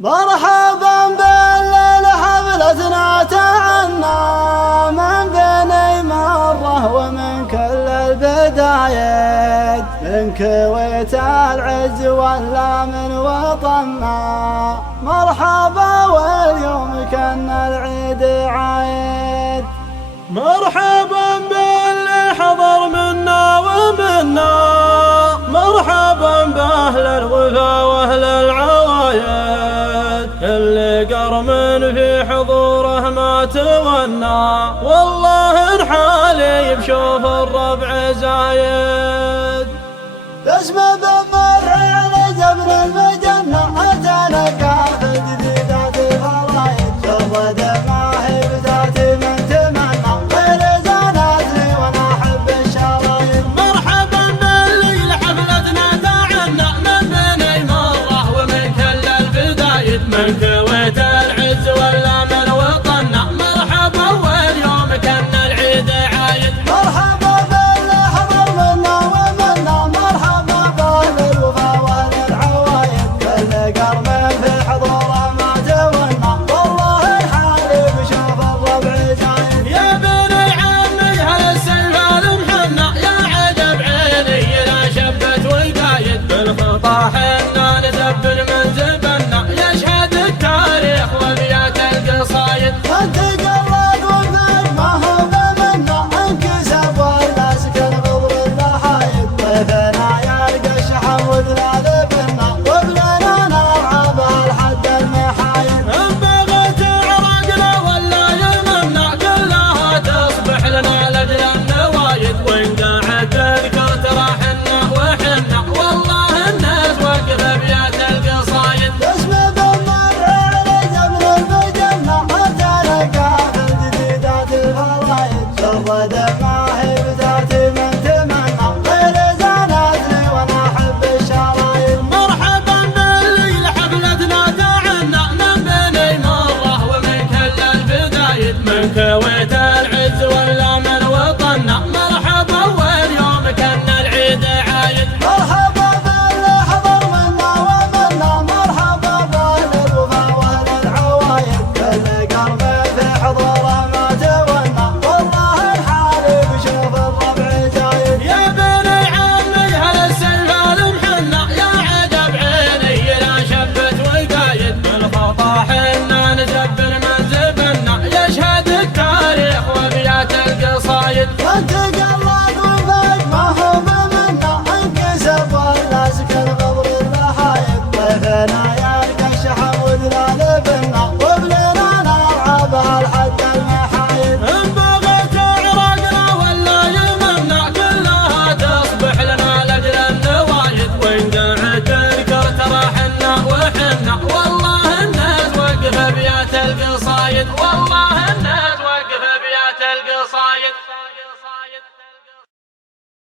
مرحبا بالليل حفلتنا تعنى من بني مرة ومن كل البدايات، من كويت العز ولا من وطننا. مرحبا واليوم كان العيد عايد. مرحبا باللي حضر منا ومنا، مرحبا بأهل الوفا وأهل العوايد، اللي قرم في حضوره ما تونى، والله انحالي بشوف الربع زايد. باسم بمر على جبل المجنة أتانا كافل جديدات الفرايد، شوف دماهي بذات من تمنى غير زانتني وانا احب الشرايد. مرحبا بالليل حفلتنا تعنى من بني مرة ومن كل البدايد، من كويت العز ولا من وطننا. مرحبا واليوم كان العيد عايد. مرحبا باللي حضر منا ومنا، مرحبا بأهل الوفا وأهل العوايد، كل قرم في حضوره ما تونا، والله الحالي بشوف الربع زايد. يا بني عمي هالسيف المحنى، يا عجب عيني لا شبت وقايد، بالخطا حنا ندبر من زبنا، يشهد التاريخ وابيات القصايد. انت قرد وفيك ما هو بمنا، انكسب ولا سكن غضر اللحايد، ضيفنا يلقى الشحم وذلال بنا، وبلنا نرعى بالحد المحايد. ان بغت عرقنا ولا يمنا، كلها تصبح لنا لاجل النوايد، وان قاعد تذكر ترى حنا وحنا، والله الناس وقف ابيات القصايد. باسم بمر على جبل المجنة أتانا كافل جديدات الفرايد، شوف دماهي بذات من تمنى غير زانتني وانا احب الشرايد. مرحبا بالليل حفلتنا تعنى من بني مرة ومن كل البدايد، من كويت العز ولا من وطننا. مرحبا واليوم كان العيد عايد. مرحبا باللي حضر منا ومنا، مرحبا بأهل الوفا وأهل العوايد، كل قرب في حضوره ما تونا، والله الحالي بشوف الربع زايد. يا بني عمي هالسيف المحنى، يا عجب عيني لا شبت وقايد، بالخطا حنا نزبر من زبنا، يشهد التاريخ وابيات القصايد. انت قرد وفيك ما هو بمنا، انكسب ولا سكن غضر اللحايد، ضيفنا يلقى الشحم وذلال بنا، وبلنا نرعى بالحد المحايد. ان بغت عرقنا ولا يمنا، كلها تصبح لنا لاجل النوايد، وان قاعد تذكر ترى حنا وحنا، والله الناس وقف ابيات القصايد، والله الناس